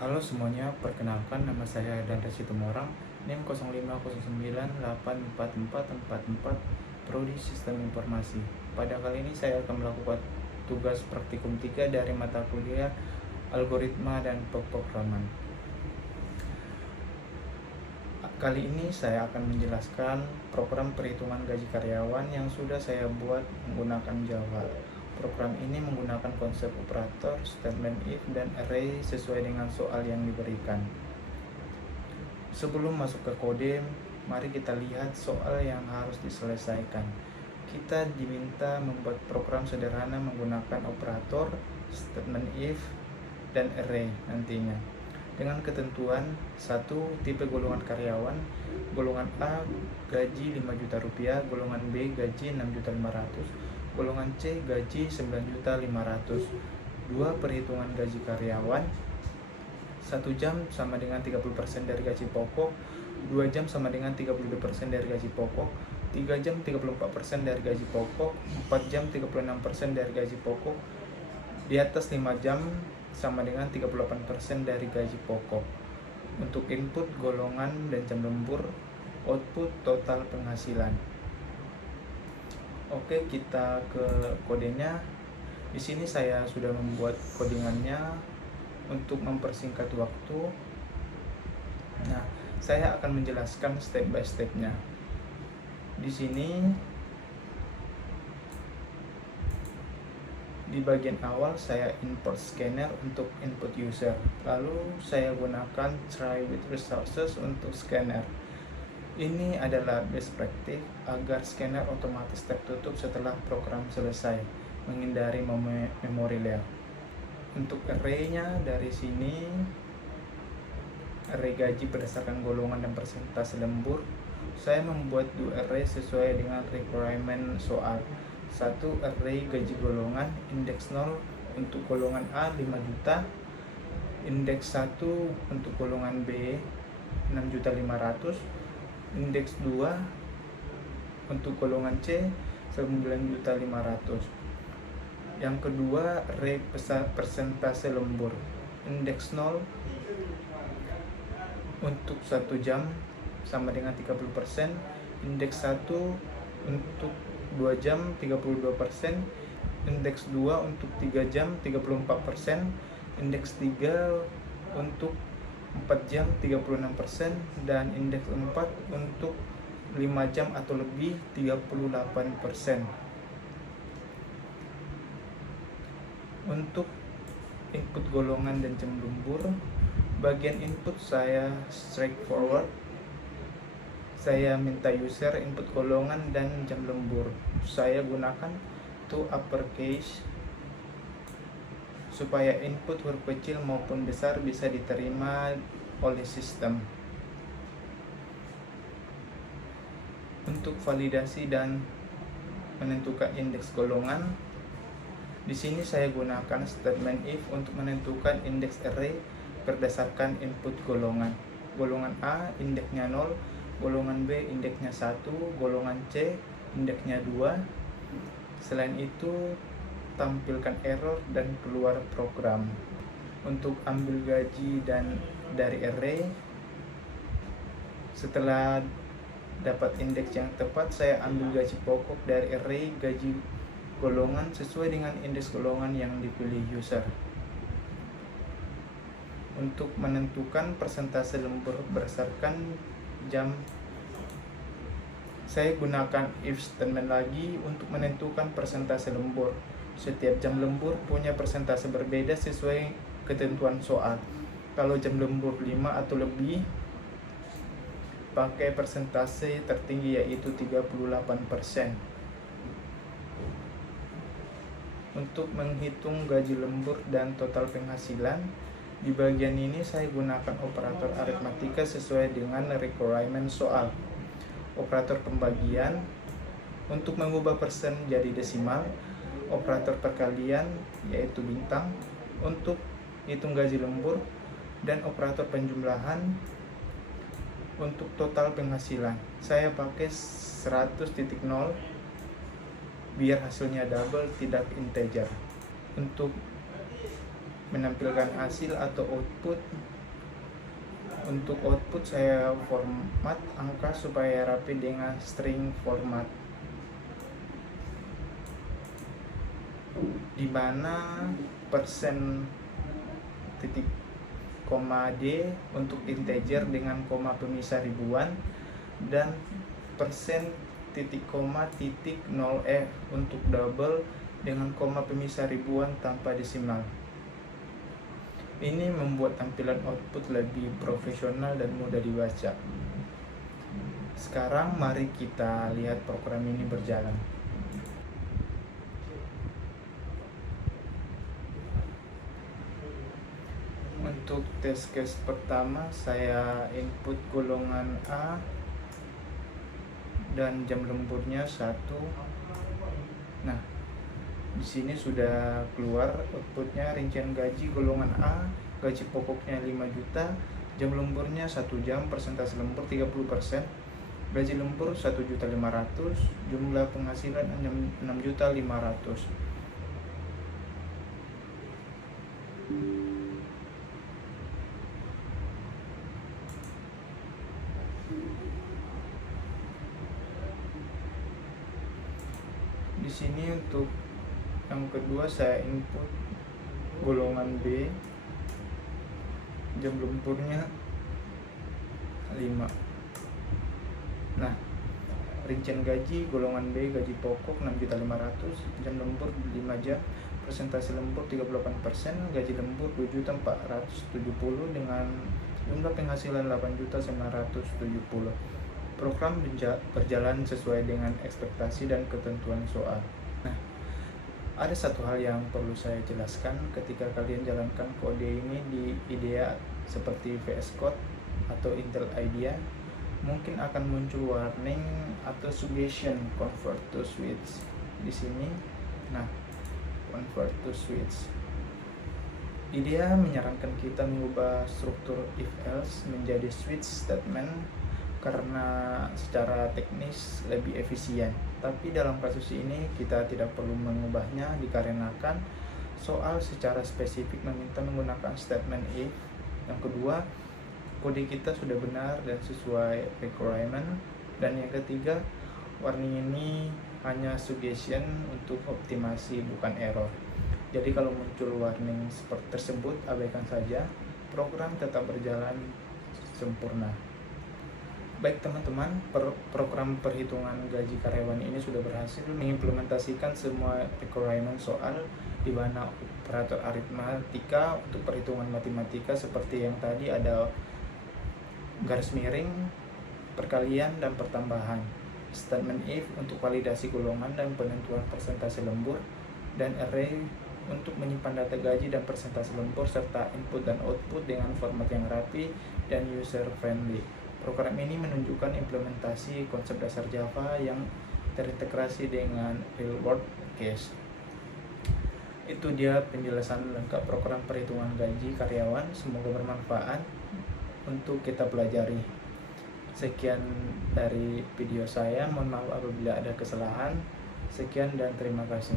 Halo semuanya, perkenalkan nama saya Dandra Situmorang, NIM 0509844444, Prodi Sistem Informasi. Pada kali ini saya akan melakukan tugas praktikum 3 dari mata kuliah Algoritma dan Pemrograman. Kali ini saya akan menjelaskan program perhitungan gaji karyawan yang sudah saya buat menggunakan Java. Program ini menggunakan konsep operator, statement if, dan array sesuai dengan soal yang diberikan. Sebelum masuk ke kode, mari kita lihat soal yang harus diselesaikan. Kita diminta membuat program sederhana menggunakan operator, statement if, dan array nantinya. Dengan ketentuan 1. Tipe golongan karyawan, golongan A gaji 5 juta rupiah, golongan B gaji 6.500.000, golongan C gaji 9.500.000. 2. Perhitungan gaji karyawan, 1 jam sama dengan 30% dari gaji pokok, 2 jam sama dengan 32% dari gaji pokok, 3 jam 34% dari gaji pokok, 4 jam 36% dari gaji pokok, di atas 5 jam sama dengan 38% dari gaji pokok. Untuk input golongan dan jam lembur, output total penghasilan. Oke, kita ke kodenya. Di sini saya sudah membuat codingannya untuk mempersingkat waktu. Nah, saya akan menjelaskan step by stepnya. Di sini di bagian awal saya import scanner untuk input user, lalu saya gunakan try with resources untuk scanner. Ini adalah best practice agar scanner otomatis tertutup setelah program selesai, menghindari memory leak. Untuk array-nya dari sini array gaji berdasarkan golongan dan persentase lembur. Saya membuat 2 array sesuai dengan requirement soal. 1. Array gaji golongan, indeks 0 untuk golongan A 5 juta, indeks 1 untuk golongan B 6.500.000, indeks 2 untuk golongan C 9.500.000. Yang kedua, array persentase lembur, indeks 0 untuk 1 jam sama dengan 30%, indeks 1 untuk 2 jam 32%, indeks 2 untuk 3 jam 34%, indeks 3 untuk 4 jam 36%, dan indeks 4 untuk 5 jam atau lebih 38%. Untuk input golongan dan jam lembur, bagian input saya straightforward. Saya minta user input golongan dan jam lembur. Saya gunakan to uppercase supaya input huruf kecil maupun besar bisa diterima oleh sistem. Untuk validasi dan menentukan indeks golongan, di sini saya gunakan statement if untuk menentukan indeks array berdasarkan input golongan. Golongan A indeksnya 0, golongan B indeksnya 1, golongan C indeksnya 2. Selain itu, tampilkan error dan keluar program. Untuk ambil gaji dan dari array, setelah dapat indeks yang tepat, saya ambil gaji pokok dari array gaji golongan sesuai dengan indeks golongan yang dipilih user. Untuk menentukan persentase lembur berdasarkan jam, saya gunakan if statement lagi untuk menentukan persentase lembur. Setiap jam lembur punya persentase berbeda sesuai ketentuan soal. Kalau jam lembur 5 atau lebih, pakai persentase tertinggi yaitu 38%. Untuk menghitung gaji lembur dan total penghasilan, di bagian ini saya gunakan operator aritmatika sesuai dengan requirement soal. Operator pembagian untuk mengubah persen jadi desimal, operator perkalian yaitu bintang untuk hitung gaji lembur, dan operator penjumlahan untuk total penghasilan. Saya pakai 100.0 biar hasilnya double, tidak integer. Untuk menampilkan hasil atau output. Untuk output saya format angka supaya rapi dengan string format, di mana persen titik koma D untuk integer dengan koma pemisah ribuan, dan persen titik koma titik 0F untuk double dengan koma pemisah ribuan tanpa desimal. Ini membuat tampilan output lebih profesional dan mudah dibaca. Sekarang mari kita lihat program ini berjalan. Untuk test case pertama, saya input golongan A dan jam lemburnya 1. Nah, di sini sudah keluar outputnya. Rincian gaji golongan A, gaji pokoknya 5 juta, jam lemburnya 1 jam, persentase lembur 30%, gaji lembur 1.500.000, jumlah penghasilan 6.500.000. Di sini untuk yang kedua saya input golongan B, jam lemburnya 5. Nah, rincian gaji golongan B, gaji pokok 6.500.000, jam lembur 5 jam, persentase lembur 38%, gaji lembur 2.470.000 dengan jumlah penghasilan 8.970.000. Program berjalan sesuai dengan ekspektasi dan ketentuan soal. Nah, ada satu hal yang perlu saya jelaskan. Ketika kalian jalankan kode ini di IDEA seperti VS Code atau Intel IDEA, mungkin akan muncul warning atau suggestion convert to switch di sini. Nah, convert to switch. IDEA menyarankan kita mengubah struktur if else menjadi switch statement karena secara teknis lebih efisien. Tapi dalam kasus ini kita tidak perlu mengubahnya dikarenakan soal secara spesifik meminta menggunakan statement if. Yang kedua, kode kita sudah benar dan sesuai requirement. Dan yang ketiga, warning ini hanya suggestion untuk optimasi, bukan error. Jadi kalau muncul warning seperti tersebut, abaikan saja. Program tetap berjalan sempurna. Baik teman-teman, program perhitungan gaji karyawan ini sudah berhasil mengimplementasikan semua requirement soal, di mana operator aritmatika untuk perhitungan matematika seperti yang tadi ada garis miring, perkalian dan pertambahan, statement if untuk validasi golongan dan penentuan persentase lembur, dan array untuk menyimpan data gaji dan persentase lembur serta input dan output dengan format yang rapi dan user friendly. Program ini menunjukkan implementasi konsep dasar Java yang terintegrasi dengan real world case. Itu dia penjelasan lengkap program perhitungan gaji karyawan. Semoga bermanfaat untuk kita pelajari. Sekian dari video saya. Mohon maaf apabila ada kesalahan. Sekian dan terima kasih.